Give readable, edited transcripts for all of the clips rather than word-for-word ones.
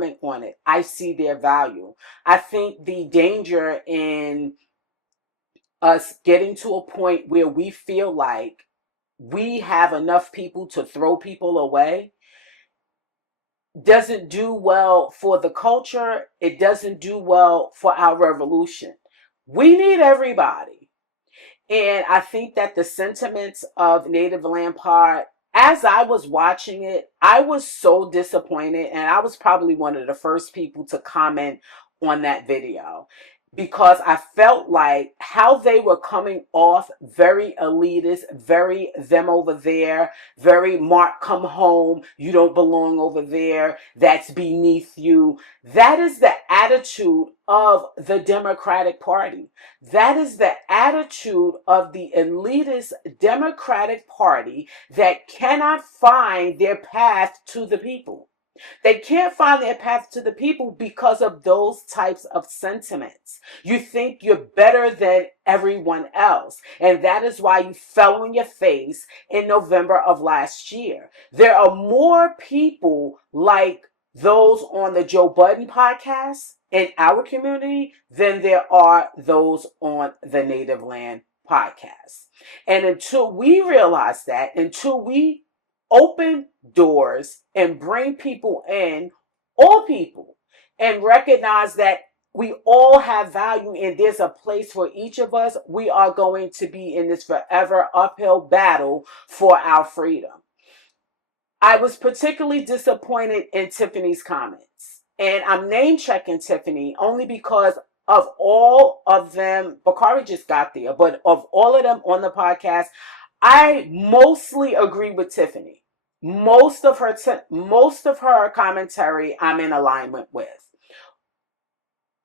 comment on it. I see their value. I think the danger in us getting to a point where we feel like we have enough people to throw people away doesn't do well for the culture. It doesn't do well for our revolution. We need everybody. And I think that the sentiments of Native Land Pod, as I was watching it, I was so disappointed. And I was probably one of the first people to comment on that video, because I felt like how they were coming off very elitist, very them over there, very Mark come home, you don't belong over there, that's beneath you. That is the attitude of the Democratic Party. That is the attitude of the elitist Democratic Party that cannot find their path to the people. They can't find their path to the people because of those types of sentiments. You think you're better than everyone else. And that is why you fell on your face in November of last year. There are more people like those on the Joe Budden podcast in our community than there are those on the Native Land podcast. And until we realize that, until we open doors and bring people in, all people, and recognize that we all have value and there's a place for each of us, we are going to be in this forever uphill battle for our freedom. I was particularly disappointed in Tiffany's comments. And I'm name checking Tiffany only because of all of them, Bakari just got there, but of all of them on the podcast, I mostly agree with Tiffany. Most of her commentary I'm in alignment with.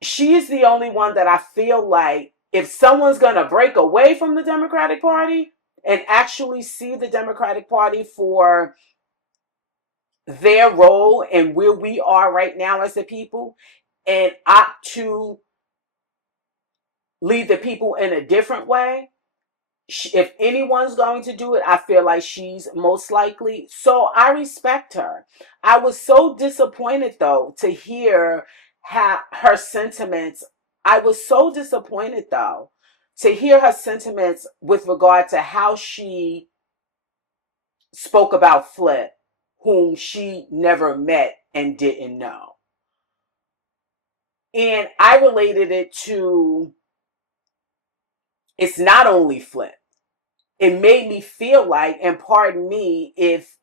She is the only one that I feel like if someone's going to break away from the Democratic Party and actually see the Democratic Party for their role and where we are right now as the people, and opt to lead the people in a different way, if anyone's going to do it, I feel like she's most likely. So I respect her. I was so disappointed, though, to hear her sentiments. I was so disappointed, though, to hear her sentiments with regard to how she spoke about Flip, whom she never met and didn't know. And I related it to, it's not only Flip. It made me feel like, and pardon me if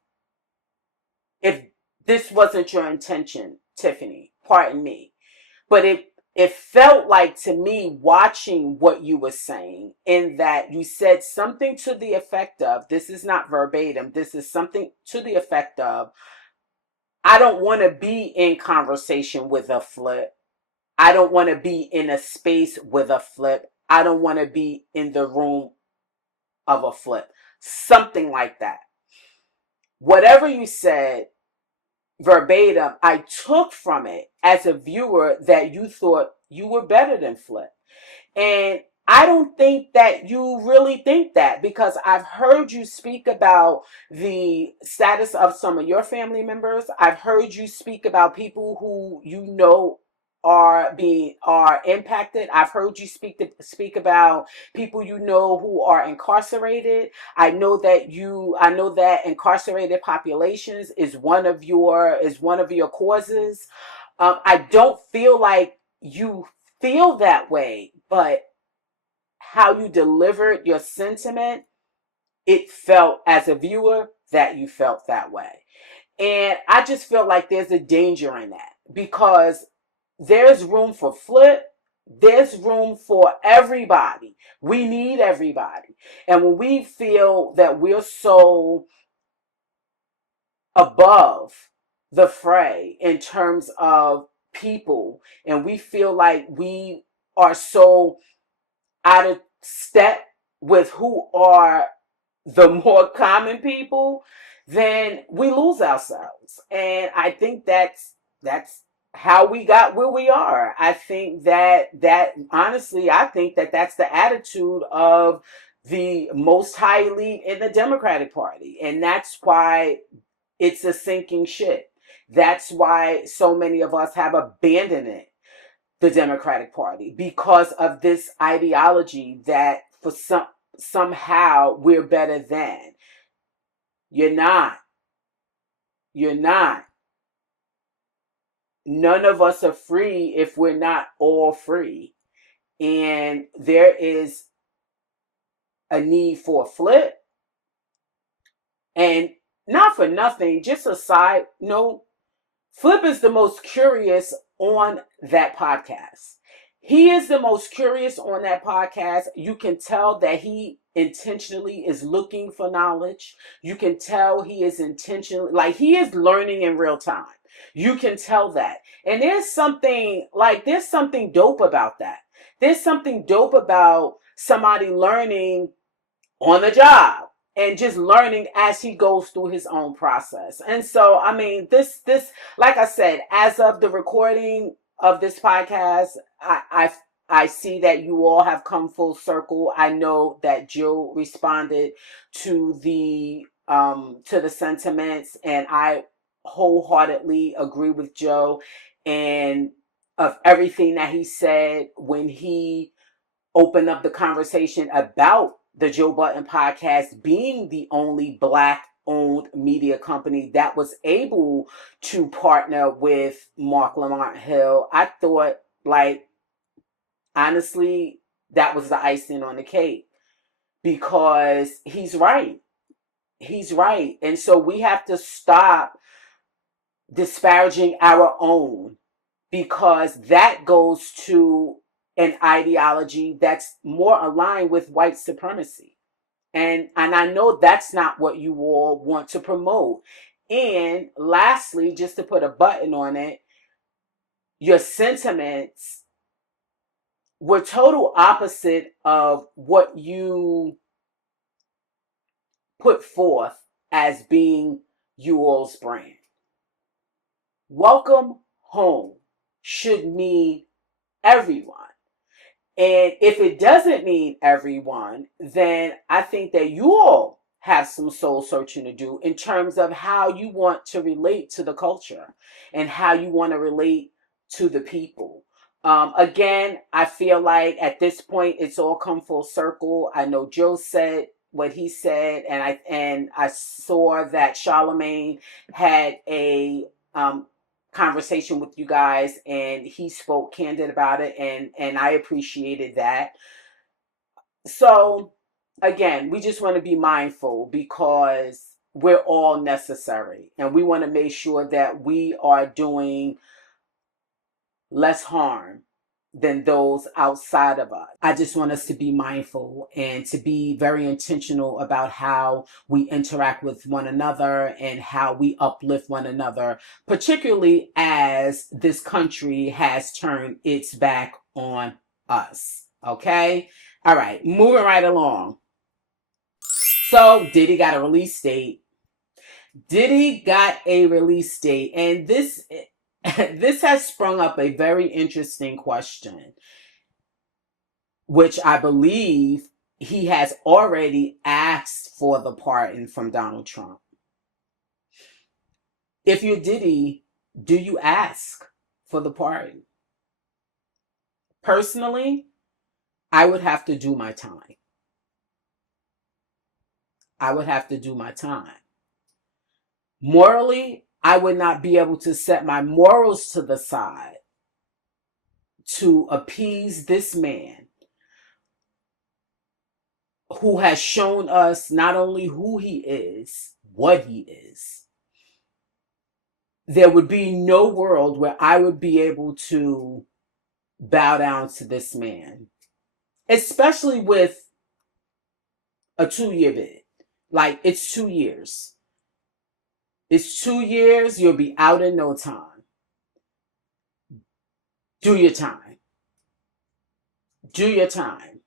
this wasn't your intention, Tiffany, pardon me, but it felt like to me watching what you were saying, in that you said something to the effect of, this is not verbatim, this is something to the effect of, I don't want to be in conversation with a Flip. I don't want to be in a space with a Flip. I don't want to be in the room of a Flip. Something like that. Whatever you said verbatim, I took from it as a viewer that you thought you were better than Flip. And I don't think that you really think that, because I've heard you speak about the status of some of your family members. I've heard you speak about people who you know are impacted. I've heard you speak about people you know who are incarcerated. I know that incarcerated populations is one of your causes. I don't feel like you feel that way, but how you delivered your sentiment, it felt as a viewer that you felt that way. And I just feel like there's a danger in that, because there's room for Flip. There's room for everybody. We need everybody. And when we feel that we're so above the fray in terms of people, and we feel like we are so out of step with who are the more common people, then we lose ourselves. And I think that's how we got where we are. I think that honestly, I think that that's the attitude of the most high elite in the Democratic Party. And that's why it's a sinking ship. That's why so many of us have abandoned it, the Democratic Party, because of this ideology that for somehow we're better than. You're not. You're not. None of us are free if we're not all free. And there is a need for a flip. And not for nothing, just a side note, Flip is the most curious on that podcast. He is the most curious on that podcast. You can tell that he intentionally is looking for knowledge. You can tell he is intentionally, like he is learning in real time. You can tell that. And there's something dope about that. There's something dope about somebody learning on the job and just learning as he goes through his own process. And so, I mean, this, like I said, as of the recording of this podcast, I see that you all have come full circle. I know that Joe responded to the sentiments, and I wholeheartedly agree with Joe and of everything that he said when he opened up the conversation about the Joe Budden podcast being the only Black owned media company that was able to partner with Mark Lamont Hill. I thought, like, honestly, that was the icing on the cake, because he's right. He's right. And so we have to stop disparaging our own, because that goes to an ideology that's more aligned with white supremacy. And I know that's not what you all want to promote. And lastly, just to put a button on it, your sentiments were total opposite of what you put forth as being you all's brand. Welcome home should mean everyone. And if it doesn't mean everyone, then I think that you all have some soul searching to do in terms of how you want to relate to the culture and how you want to relate to the people. Again, I feel like at this point it's all come full circle. I know Joe said what he said, and I saw that Charlemagne had a conversation with you guys, and he spoke candid about it, and I appreciated that. So again, we just want to be mindful, because we're all necessary, and we want to make sure that we are doing less harm than those outside of us. I just want us to be mindful and to be very intentional about how we interact with one another and how we uplift one another, particularly as this country has turned its back on us. Okay? All right, moving right along. So, Diddy got a release date. Diddy got a release date, and this has sprung up a very interesting question, which I believe he has already asked for the pardon from Donald Trump. If you're Diddy, do you ask for the pardon? Personally, I would have to do my time. I would have to do my time. Morally, I would not be able to set my morals to the side to appease this man who has shown us not only who he is, what he is. There would be no world where I would be able to bow down to this man, especially with a 2-year bid. Like, it's 2 years. It's 2 years. You'll be out in no time. Do your time. Do your time.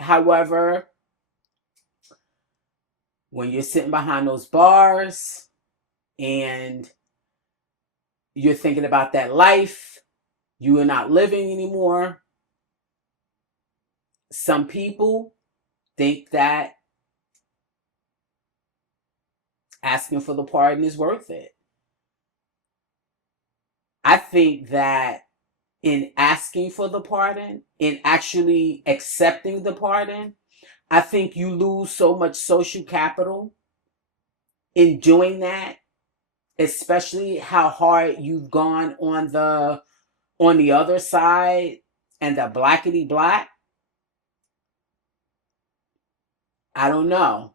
However, when you're sitting behind those bars and you're thinking about that life you are not living anymore, some people think that asking for the pardon is worth it. I think that in asking for the pardon, in actually accepting the pardon, I think you lose so much social capital in doing that, especially how hard you've gone on the other side and the blackety black. I don't know.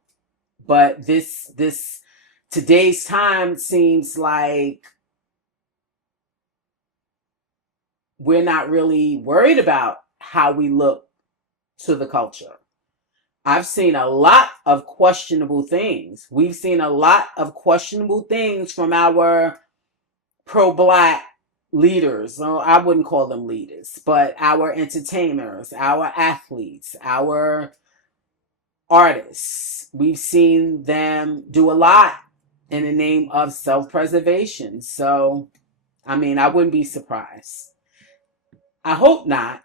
But this today's time seems like we're not really worried about how we look to the culture. I've seen a lot of questionable things. We've seen a lot of questionable things from our pro-black leaders. So I wouldn't call them leaders, but our entertainers, our athletes, our artists. We've seen them do a lot in the name of self-preservation. So, I mean, I wouldn't be surprised. I hope not,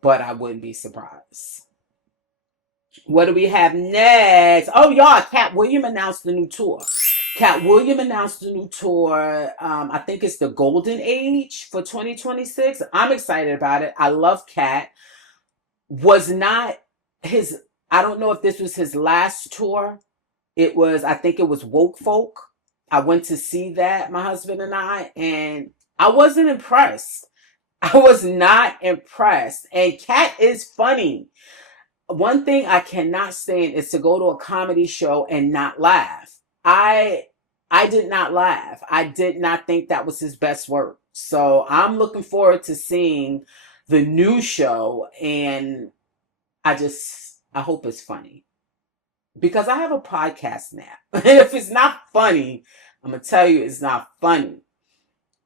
but I wouldn't be surprised. What do we have next? Oh, y'all, Cat William announced the new tour. Cat William announced the new tour. I think it's the Golden Age for 2026. I'm excited about it. I love Cat. Was not his, I don't know if this was his last tour. It was, I think it was Woke Folk. I went to see that, my husband and I wasn't impressed. I was not impressed. And Cat is funny. One thing I cannot stand is to go to a comedy show and not laugh. I did not laugh. I did not think that was his best work. So I'm looking forward to seeing the new show, and I hope it's funny. Because I have a podcast now. And if it's not funny, I'm gonna tell you it's not funny.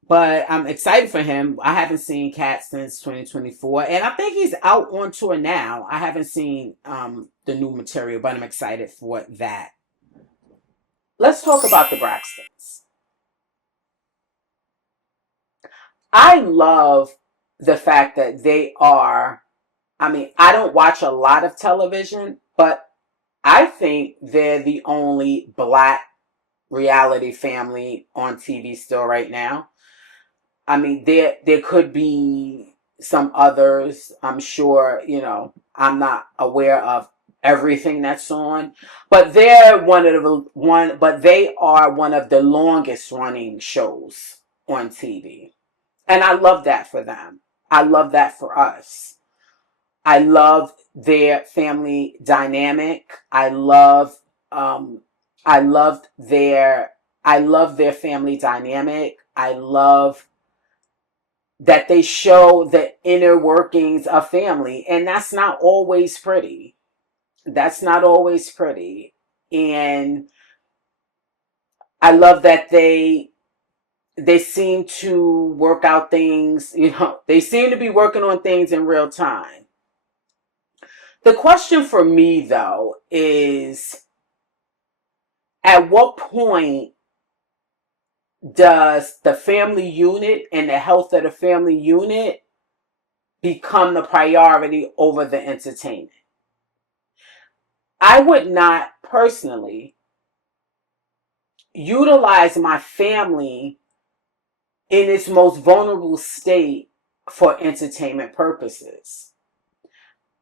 But I'm excited for him. I haven't seen Cat since 2024. And I think he's out on tour now. I haven't seen the new material, but I'm excited for that. Let's talk about the Braxtons. I love the fact that they are, I mean, I don't watch a lot of television, but I think they're the only black reality family on TV still right now. I mean, there could be some others. I'm sure, I'm not aware of everything that's on, but they are one of the longest running shows on TV. And I love that for them. I love that for us. I love their family dynamic. Um I loved their I love their family dynamic. I love that they show the inner workings of family, and that's not always pretty. That's not always pretty. And I love that they seem to work out things, they seem to be working on things in real time. The question for me though is, at what point does the family unit and the health of the family unit become the priority over the entertainment? I would not personally utilize my family in its most vulnerable state for entertainment purposes.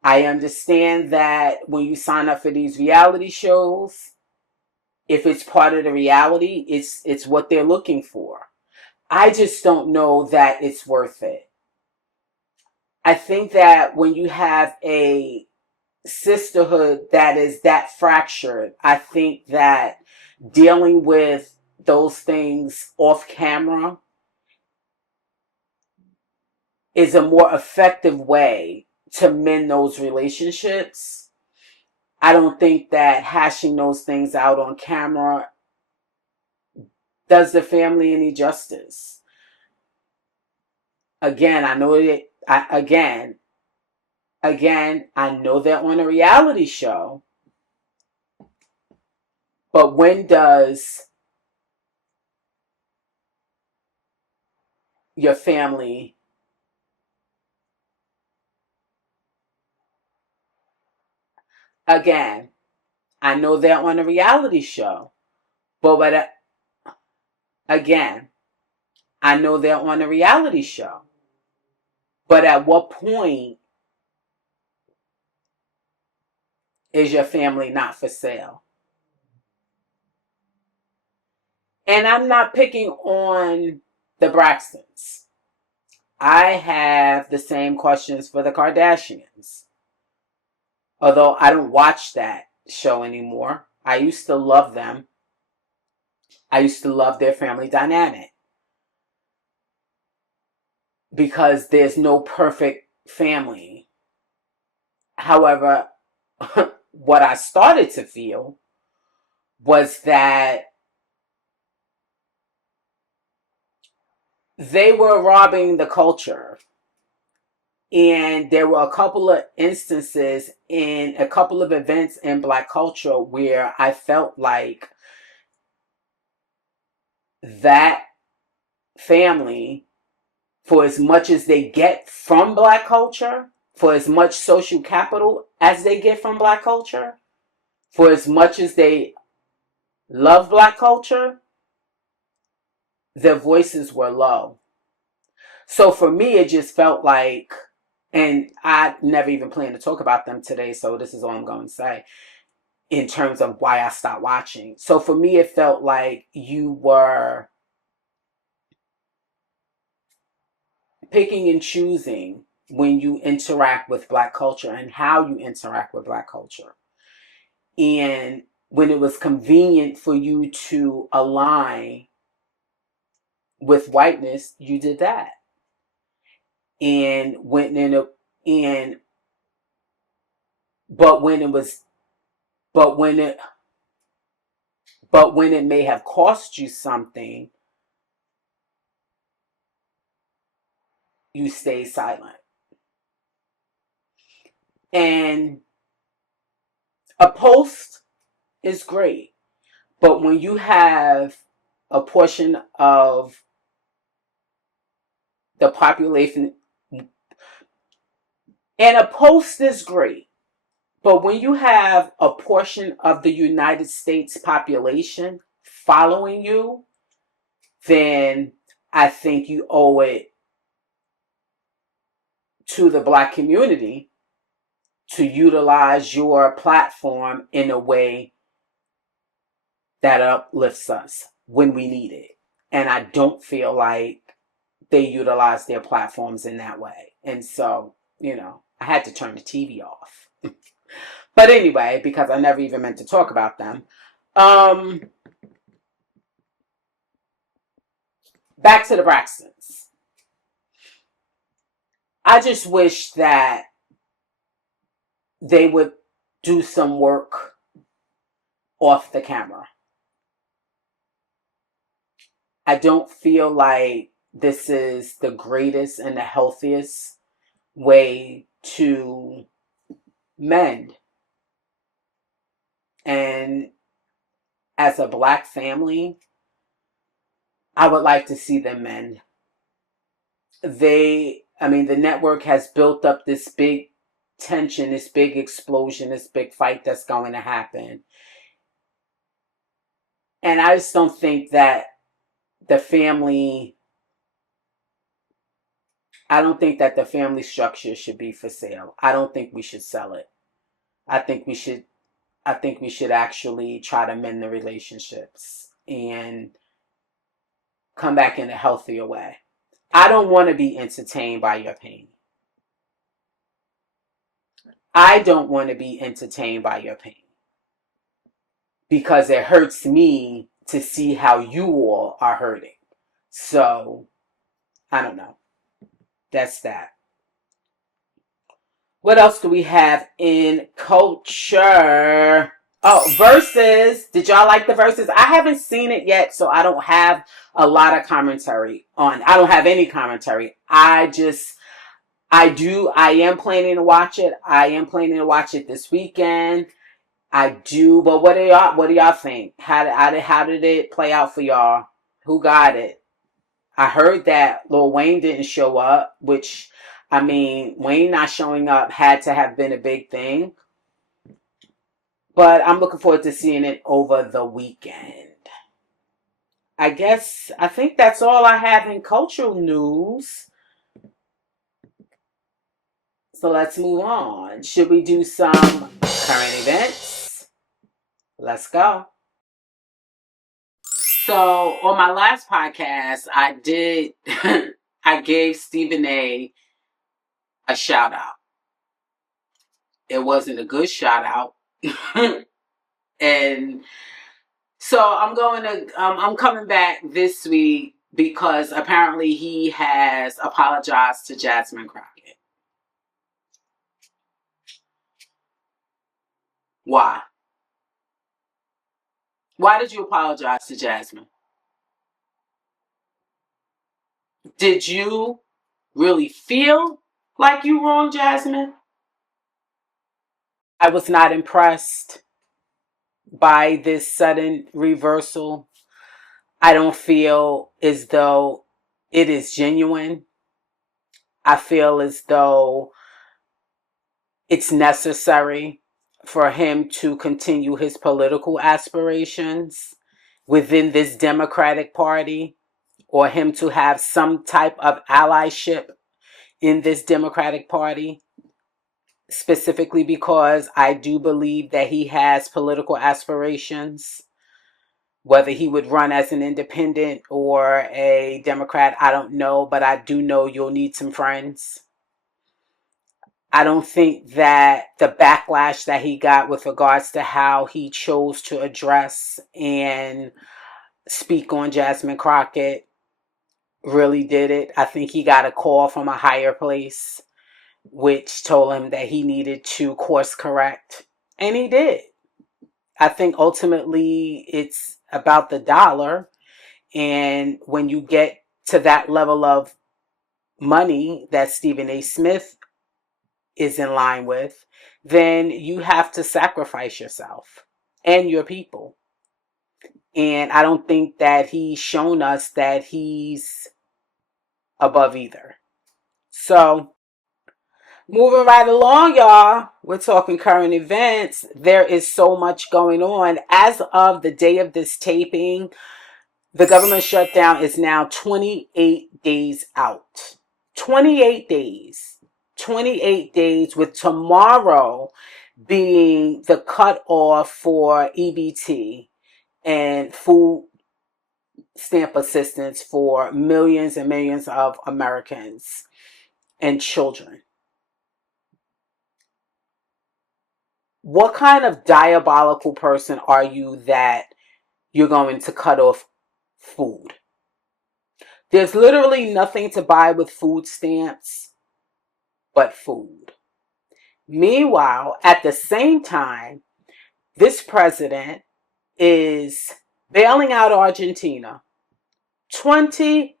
I understand that when you sign up for these reality shows, if it's part of the reality, it's what they're looking for. I just don't know that it's worth it. I think that when you have a sisterhood that is that fractured, I think that dealing with those things off camera is a more effective way to mend those relationships. I don't think that hashing those things out on camera does the family any justice. Again, I know it. Again, I know they're on a reality show, but when does your family, again, I know they're on a reality show, but again, I know they're on a reality show. But at what point is your family not for sale? And I'm not picking on the Braxtons. I have the same questions for the Kardashians. Although I don't watch that show anymore. I used to love them. I used to love their family dynamic. Because there's no perfect family. However, what I started to feel was that they were robbing the culture. And there were a couple of instances in a couple of events in Black culture where I felt like that family, for as much as they get from Black culture, for as much social capital as they get from Black culture, for as much as they love Black culture, their voices were low. So for me, it just felt like, and I never even planned to talk about them today, so this is all I'm going to say in terms of why I stopped watching. So for me, it felt like you were picking and choosing when you interact with Black culture and how you interact with Black culture. And when it was convenient for you to align with whiteness, you did that. And when but when it was but when it may have cost you something, you stay silent. And a post is great, but when you have a portion of the population, and a post is great, but when you have a portion of the United States population following you, then I think you owe it to the Black community to utilize your platform in a way that uplifts us when we need it. And I don't feel like they utilize their platforms in that way. And so, I had to turn the TV off. But anyway, because I never even meant to talk about them. Back to the Braxtons. I just wish that they would do some work off the camera. I don't feel like this is the greatest and the healthiest way to mend. And as a Black family, I would like to see them mend. The network has built up this big tension, this big explosion, this big fight that's going to happen. And I just don't think that the family structure should be for sale. I don't think we should sell it. I think we should actually try to mend the relationships and come back in a healthier way. I don't want to be entertained by your pain. I don't want to be entertained by your pain. Because it hurts me to see how you all are hurting. So, I don't know. That's that. What else do we have in culture? Oh, Versus. Did y'all like the Versus? I haven't seen it yet, so I don't have a lot of commentary on. I don't have any commentary. I am planning to watch it. I am planning to watch it this weekend. I do, but what do y'all think? How did it play out for y'all? Who got it? I heard that Lil Wayne didn't show up, which, Wayne not showing up had to have been a big thing. But I'm looking forward to seeing it over the weekend. I think that's all I have in cultural news. So let's move on. Should we do some current events? Let's go. So on my last podcast, I did, I gave Stephen a shout out. It wasn't a good shout out. And so I'm coming back this week because apparently he has apologized to Jasmine Crockett. Why? Why did you apologize to Jasmine? Did you really feel like you wronged Jasmine? I was not impressed by this sudden reversal. I don't feel as though it is genuine. I feel as though it's necessary for him to continue his political aspirations within this Democratic Party, or him to have some type of allyship in this Democratic Party, specifically because I do believe that he has political aspirations. Whether he would run as an independent or a Democrat, I don't know, but I do know you'll need some friends. I don't think that the backlash that he got with regards to how he chose to address and speak on Jasmine Crockett really did it. I think he got a call from a higher place, which told him that he needed to course correct. And he did. I think ultimately it's about the dollar. And when you get to that level of money that Stephen A. Smith is in line with, then you have to sacrifice yourself and your people. And I don't think that he's shown us that he's above either. So, moving right along, y'all. We're talking current events. There is so much going on. As of the day of this taping, the government shutdown is now 28 days out. 28 days. 28 days, with tomorrow being the cutoff for EBT and food stamp assistance for millions and millions of Americans and children. What kind of diabolical person are you that you're going to cut off food? There's literally nothing to buy with food stamps but food. Meanwhile, at the same time, this president is bailing out Argentina. 20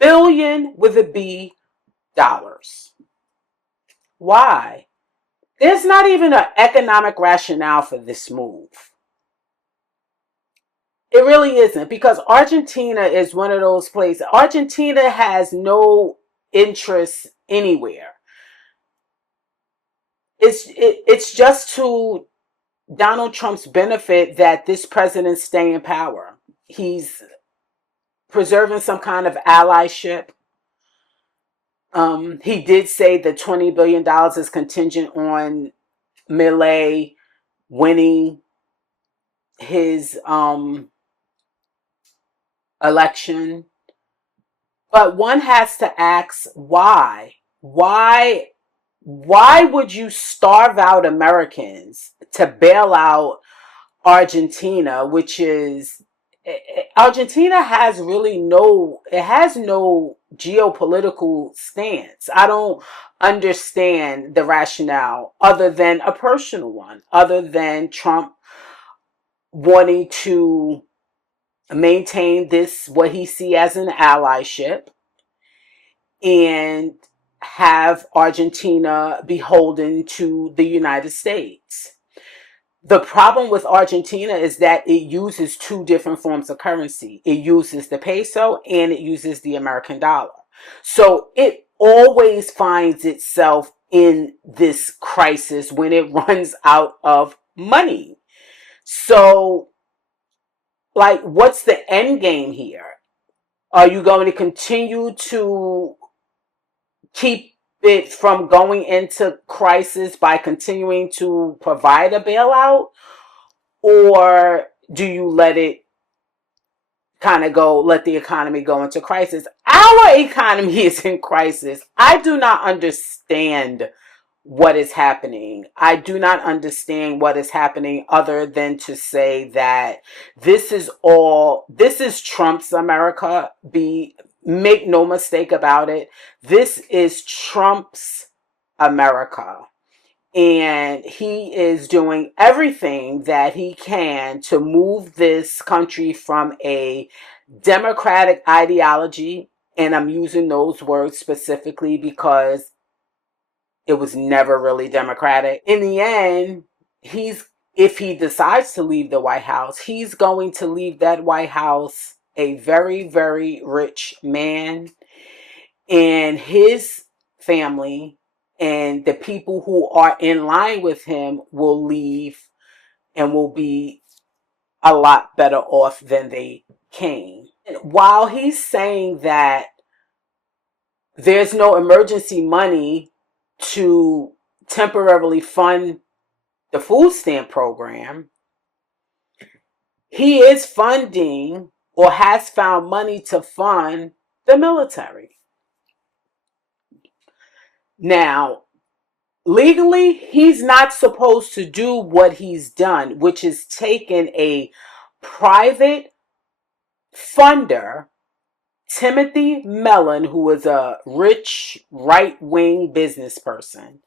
billion with a B dollars. Why? There's not even an economic rationale for this move. It really isn't, because Argentina is one of those places. Argentina has no interest anywhere. It's just to Donald Trump's benefit that this president stay in power. He's preserving some kind of allyship. He did say the $20 billion is contingent on Milei winning his election. But one has to ask why. Why would you starve out Americans to bail out Argentina, which is Argentina has really no geopolitical stance. I don't understand the rationale other than a personal one, other than Trump wanting to maintain this, what he sees as an allyship, and have Argentina beholden to the United States. The problem with Argentina is that it uses two different forms of currency. It uses the peso and it uses the American dollar. So it always finds itself in this crisis when it runs out of money. So like, what's the end game here? Are you going to continue to keep it from going into crisis by continuing to provide a bailout? Or do you let it kind of let the economy go into crisis? Our economy is in crisis. I do not understand what is happening. I do not understand what is happening other than to say that this is Trump's America. Make no mistake about it. This is Trump's America. And he is doing everything that he can to move this country from a democratic ideology. And I'm using those words specifically because it was never really democratic. In the end, if he decides to leave the White House, he's going to leave that White House a very, very rich man, and his family and the people who are in line with him will leave and will be a lot better off than they came. And while he's saying that there's no emergency money to temporarily fund the food stamp program, he is funding or has found money to fund the military. Now, legally, he's not supposed to do what he's done, which is taken a private funder, Timothy Mellon, who is a rich right-wing business person,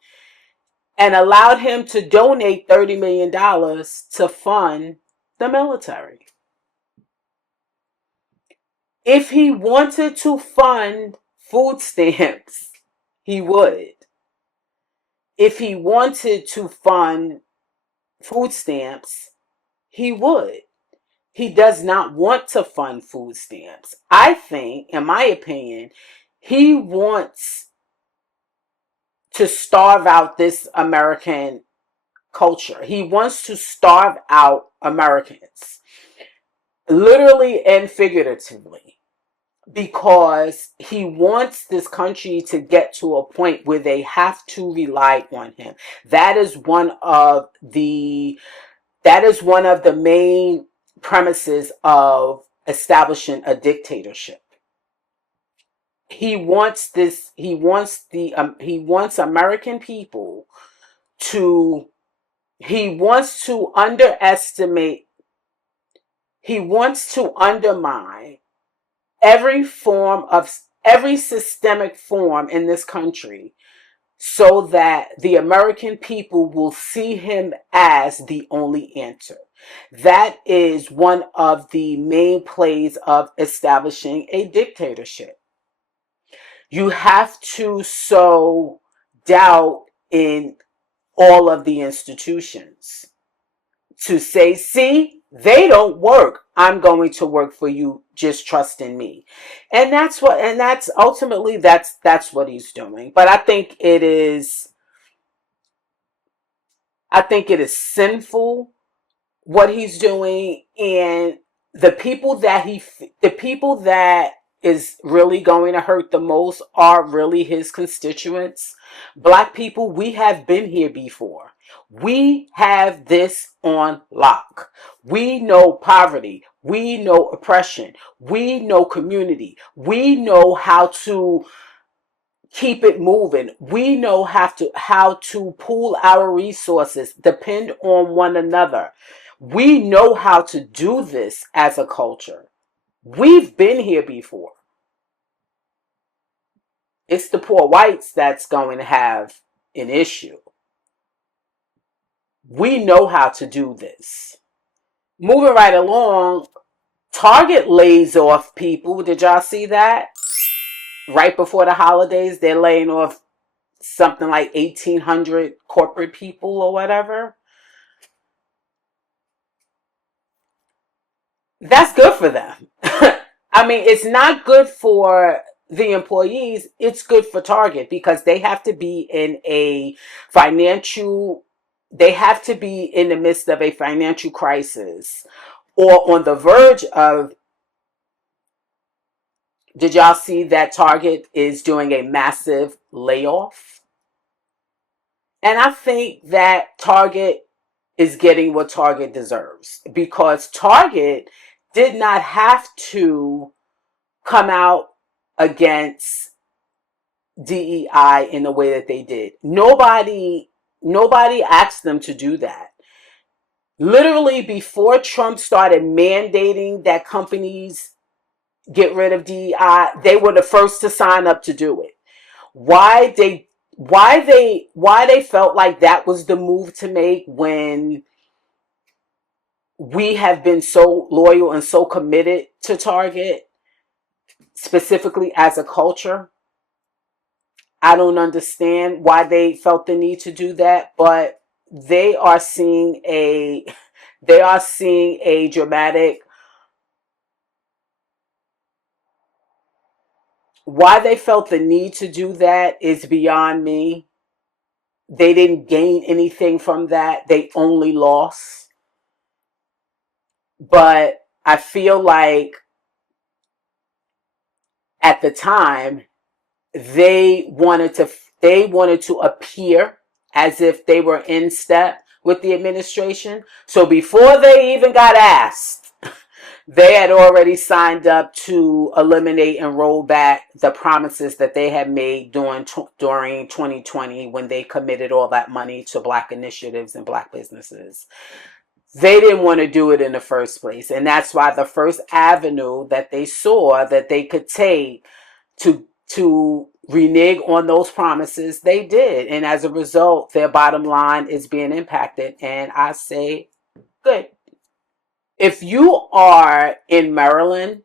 and allowed him to donate $30 million to fund the military. If he wanted to fund food stamps, he would. If he wanted to fund food stamps, he would. He does not want to fund food stamps. I think, in my opinion, he wants to starve out this American culture. He wants to starve out Americans, literally and figuratively, because he wants this country to get to a point where they have to rely on him. That is one of the main premises of establishing a dictatorship. He wants American people to, he wants to undermine every systemic form in this country, so that the American people will see him as the only answer. That is one of the main plays of establishing a dictatorship. You have to sow doubt in all of the institutions to say, see, they don't work. I'm going to work for you. Just trust in me. And that's what he's doing. But I think it is sinful what he's doing, and the people that is really going to hurt the most are really his constituents. Black people, we have been here before. We have this on lock. We know poverty. We know oppression. We know community. We know how to keep it moving. We know how to pool our resources, depend on one another. We know how to do this as a culture. We've been here before. It's the poor whites that's going to have an issue. We know how to do this. Moving right along, Target lays off people. Did y'all see that? Right before the holidays, they're laying off something like 1,800 corporate people or whatever. That's good for them. I mean, it's not good for the employees. It's good for Target because they have to be in the midst of a financial crisis or on the verge of. Did y'all see that Target is doing a massive layoff? And I think that Target is getting what Target deserves, because Target did not have to come out against DEI in the way that they did. Nobody asked them to do that. Literally, before Trump started mandating that companies get rid of DEI, they were the first to sign up to do it. Why they felt like that was the move to make, when we have been so loyal and so committed to Target, specifically as a culture. I don't understand why they felt the need to do that, but they are seeing a dramatic. Why they felt the need to do that is beyond me. They didn't gain anything from that. They only lost. But I feel like at the time they wanted to appear as if they were in step with the administration. So before they even got asked, they had already signed up to eliminate and roll back the promises that they had made during 2020, when they committed all that money to Black initiatives and Black businesses. They didn't want to do it in the first place. And that's why the first avenue that they saw that they could take to renege on those promises, they did. And as a result, their bottom line is being impacted. And I say, good. If you are in Maryland,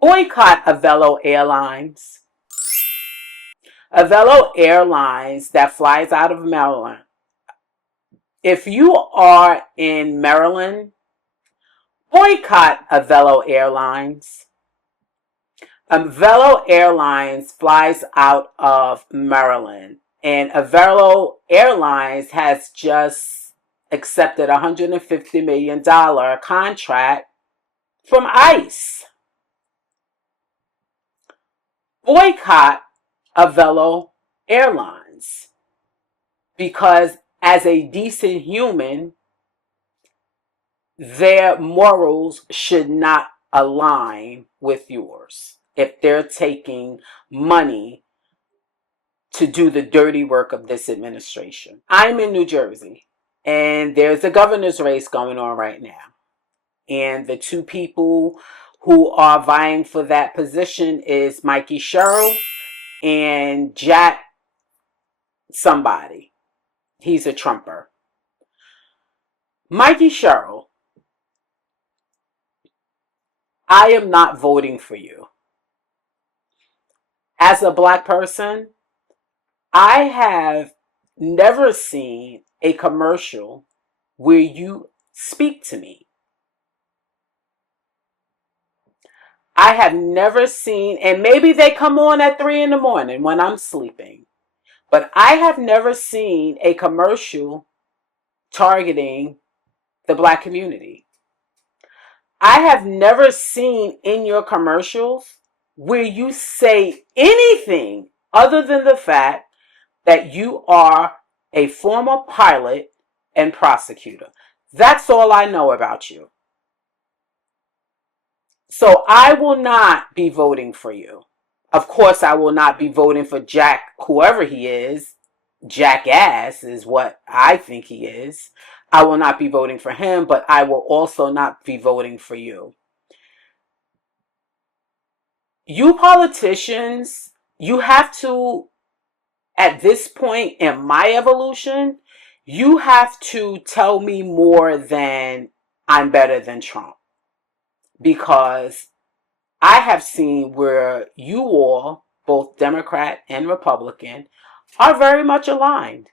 boycott Avelo Airlines. Avelo Airlines that flies out of Maryland. If you are in Maryland, boycott Avelo Airlines. Avelo Airlines flies out of Maryland, and Avelo Airlines has just accepted a $150 million contract from ICE. Boycott Avelo Airlines, because as a decent human, their morals should not align with yours if they're taking money to do the dirty work of this administration. I'm in New Jersey, and there's a governor's race going on right now. And the two people who are vying for that position is Mikey Sherrill and Jack somebody. He's a Trumper. Mikey Sherrill, I am not voting for you. As a Black person, I have never seen a commercial where you speak to me. I have never seen, and maybe they come on at 3 a.m. when I'm sleeping, but I have never seen a commercial targeting the Black community. I have never seen in your commercials where you say anything other than the fact that you are a former pilot and prosecutor. That's all I know about you. So I will not be voting for you. Of course, I will not be voting for Jack, whoever he is. Jackass is what I think he is. I will not be voting for him, but I will also not be voting for you. You politicians, you have to, at this point in my evolution, you have to tell me more than I'm better than Trump. Because I have seen where you all, both Democrat and Republican, are very much aligned.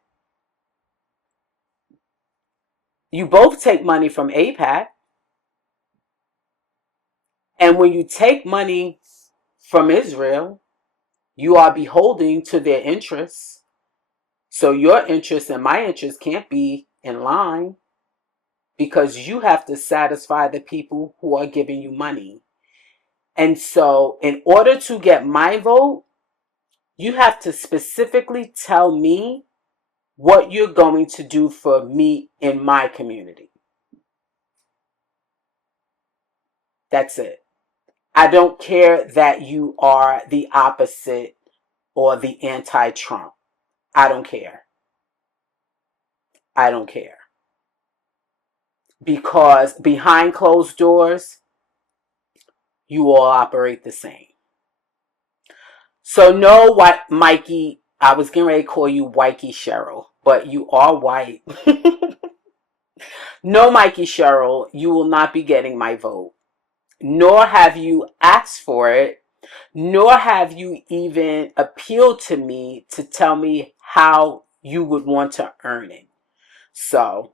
You both take money from AIPAC. And when you take money from Israel, you are beholden to their interests. So your interests and my interests can't be in line. because you have to satisfy the people who are giving you money. And so in order to get my vote, you have to specifically tell me what you're going to do for me in my community. That's it. I don't care that you are the opposite or the anti-Trump. I don't care. I don't care. Because behind closed doors, you all operate the same. So no, what, Mikey, I was getting ready to call you Wikey Cheryl, but you are white. No, Mikey Cheryl, you will not be getting my vote. Nor have you asked for it, nor have you even appealed to me to tell me how you would want to earn it. So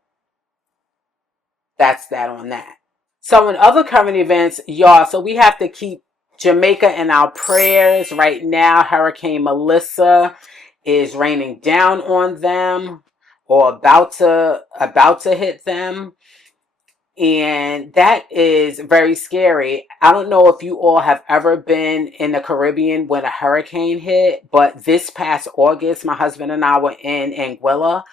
that's that on that. So in other current events, y'all, so we have to keep Jamaica in our prayers. Right now, Hurricane Melissa is raining down on them, or about to hit them. And that is very scary. I don't know if you all have ever been in the Caribbean when a hurricane hit, but this past August, my husband and I were in Anguilla,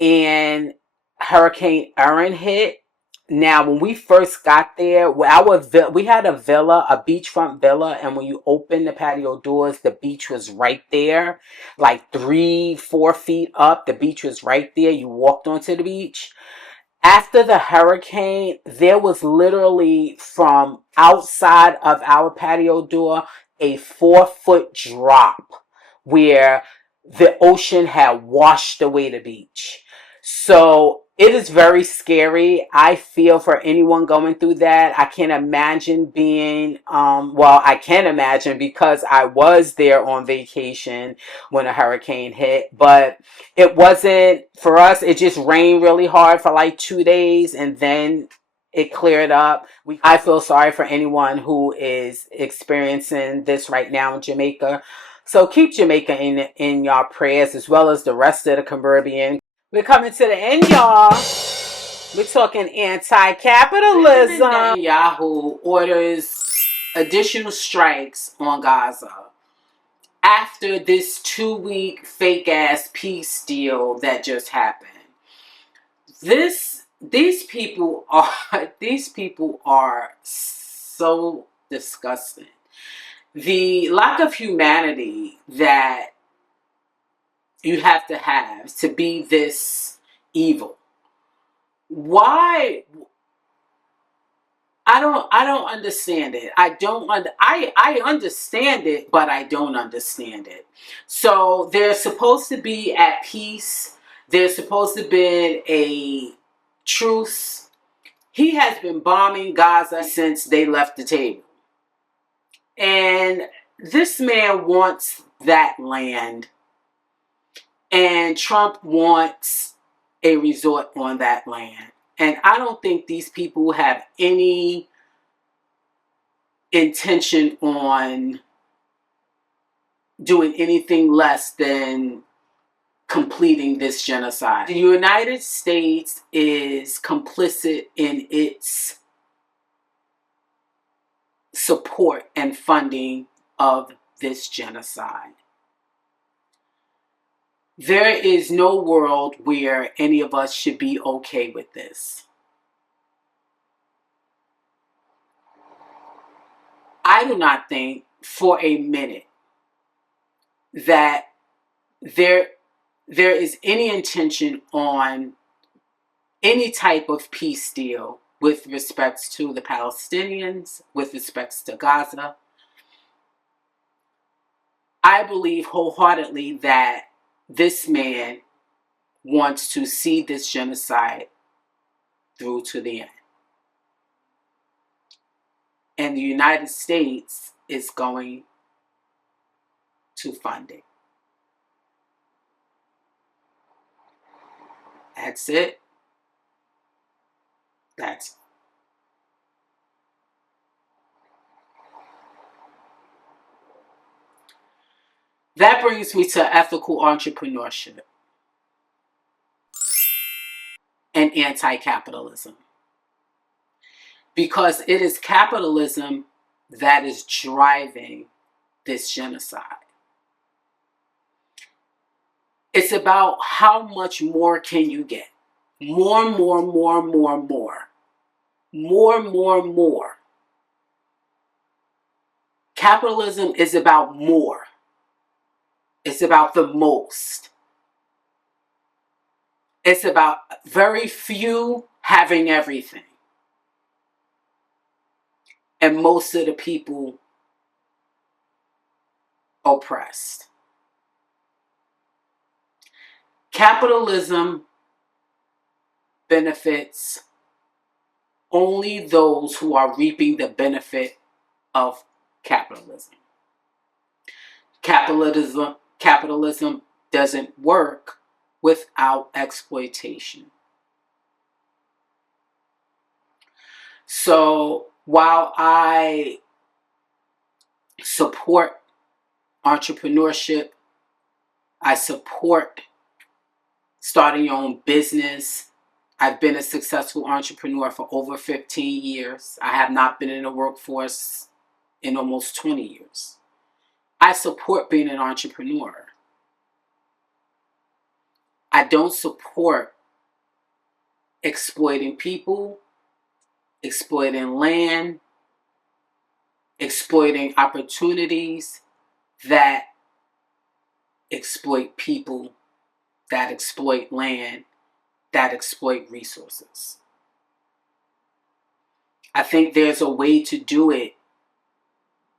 and Hurricane Erin hit. Now, when we first got there, we had a villa, a beachfront villa, and when you open the patio doors, the beach was right there, like 3-4 feet up. The beach was right there. You walked onto the beach. After the hurricane, there was literally from outside of our patio door a 4-foot drop where the ocean had washed away the beach. So it is very scary. I feel for anyone going through that. I can't imagine being, I can imagine because I was there on vacation when a hurricane hit, but it wasn't, for us, it just rained really hard for like 2 days and then it cleared up. I feel sorry for anyone who is experiencing this right now in Jamaica. So keep Jamaica in your prayers, as well as the rest of the Caribbean. We're coming to the end, y'all. We're talking anti-capitalism. Netanyahu orders additional strikes on Gaza after this 2-week fake-ass peace deal that just happened. These people are so disgusting. The lack of humanity that you have to be this evil. Why? I don't understand it. I understand it, but I don't understand it. So they're supposed to be at peace. There's supposed to be a truce. He has been bombing Gaza since they left the table. And this man wants that land. And Trump wants a resort on that land. And I don't think these people have any intention on doing anything less than completing this genocide. The United States is complicit in its support and funding of this genocide. There is no world where any of us should be okay with this. I do not think for a minute that there is any intention on any type of peace deal with respects to the Palestinians, with respects to Gaza. I believe wholeheartedly that this man wants to see this genocide through to the end. And the United States is going to fund it. That's it. That's That brings me to ethical entrepreneurship. and anti-capitalism. Because it is capitalism that is driving this genocide. It's about how much more can you get? More, more, more, more, more. More, more, more. Capitalism is about more. It's about the most. It's about very few having everything. And most of the people oppressed. Capitalism benefits only those who are reaping the benefit of capitalism. Capitalism doesn't work without exploitation. So while I support entrepreneurship, I support starting your own business. I've been a successful entrepreneur for over 15 years. I have not been in the workforce in almost 20 years. I support being an entrepreneur. I don't support exploiting people, exploiting land, exploiting opportunities that exploit people, that exploit land, that exploit resources. I think there's a way to do it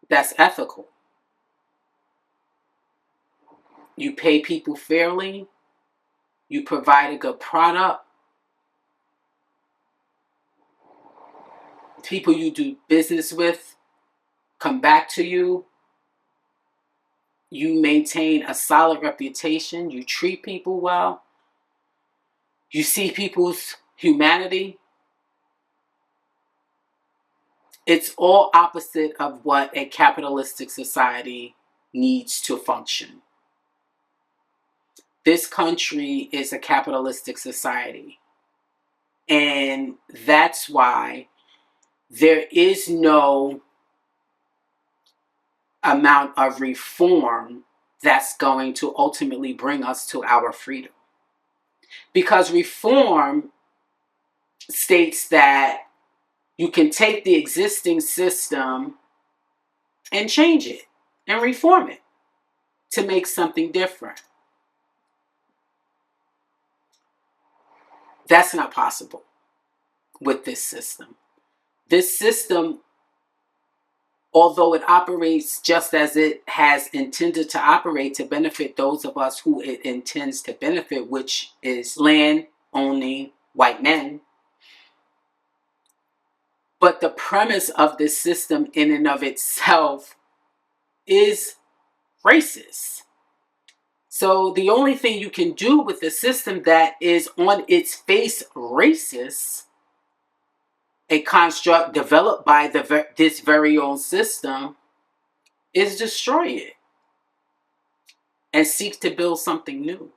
that's ethical. You pay people fairly, you provide a good product, people you do business with come back to you, you maintain a solid reputation, you treat people well, you see people's humanity. It's all opposite of what a capitalistic society needs to function. This country is a capitalistic society. And that's why there is no amount of reform that's going to ultimately bring us to our freedom. Because reform states that you can take the existing system and change it and reform it to make something different. That's not possible with this system. This system, although it operates just as it has intended to operate to benefit those of us who it intends to benefit, which is land-owning white men, but the premise of this system in and of itself is racist. So the only thing you can do with a system that is on its face racist, a construct developed by this very own system, is destroy it and seek to build something new.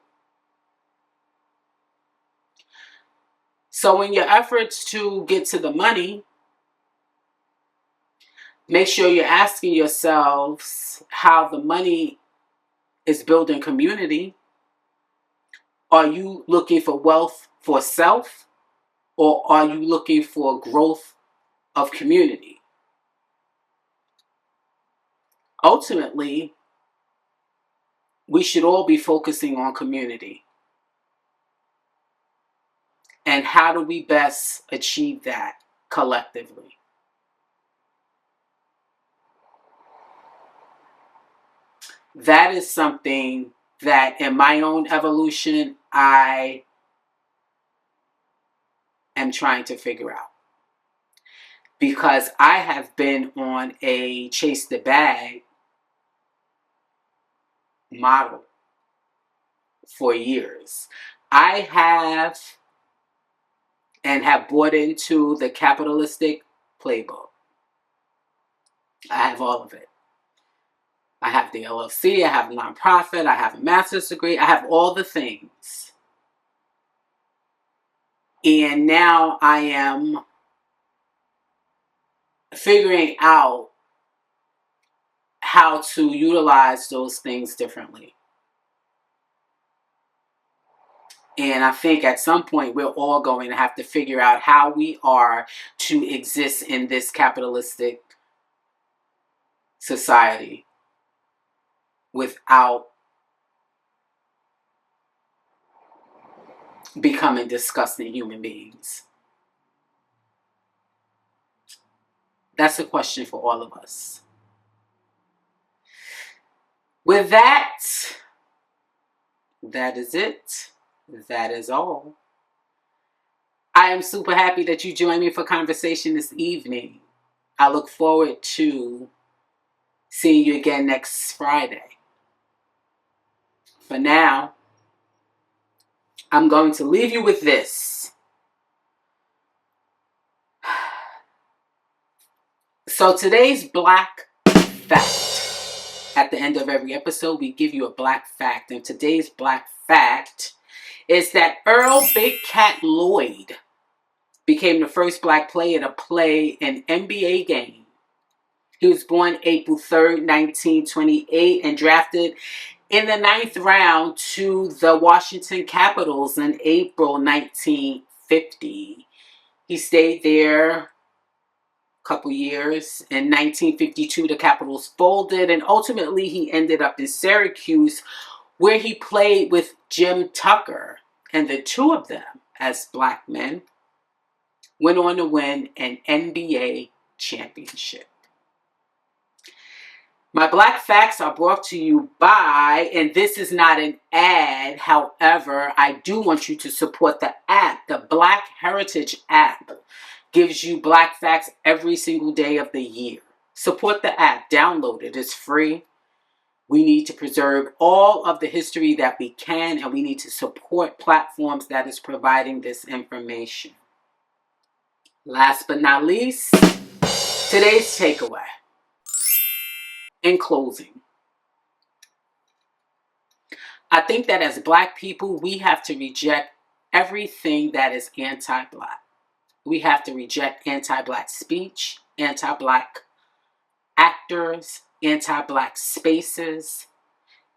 So in your efforts to get to the money, make sure you're asking yourselves how the money is building community. Are you looking for wealth for self, or are you looking for growth of community? Ultimately, we should all be focusing on community. And how do we best achieve that collectively? That is something that in my own evolution, I am trying to figure out. Because I have been on a chase the bag model for years. I have bought into the capitalistic playbook. I have all of it. I have the LLC, I have a nonprofit, I have a master's degree, I have all the things. And now I am figuring out how to utilize those things differently. And I think at some point we're all going to have to figure out how we are to exist in this capitalistic society without becoming disgusting human beings. That's a question for all of us. With that, that is it. That is all. I am super happy that you joined me for conversation this evening. I look forward to seeing you again next Friday. For now, I'm going to leave you with this. So today's black fact. At the end of every episode, we give you a black fact. And today's black fact is that Earl Big Cat Lloyd became the first black player to play an NBA game. He was born April 3rd, 1928, and drafted in the 9th round to the Washington Capitals in April 1950. He stayed there a couple years. In 1952, the Capitals folded, and ultimately he ended up in Syracuse, where he played with Jim Tucker. And the two of them, as black men, went on to win an NBA championship. My black facts are brought to you by, and this is not an ad, however, I do want you to support the app. The Black Heritage app gives you black facts every single day of the year. Support the app. Download it. It's free. We need to preserve all of the history that we can, and we need to support platforms that is providing this information. Last but not least, today's takeaway. In closing, I think that as black people, we have to reject everything that is anti-black. We have to reject anti-black speech, anti-black actors, anti-black spaces,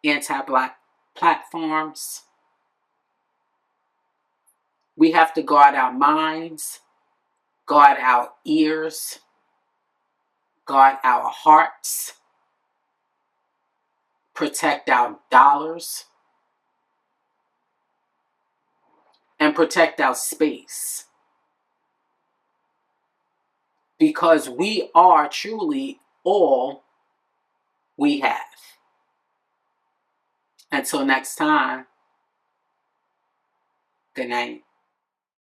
anti-black platforms. We have to guard our minds, guard our ears, guard our hearts, protect our dollars, and protect our space. Because we are truly all we have. Until next time, good night.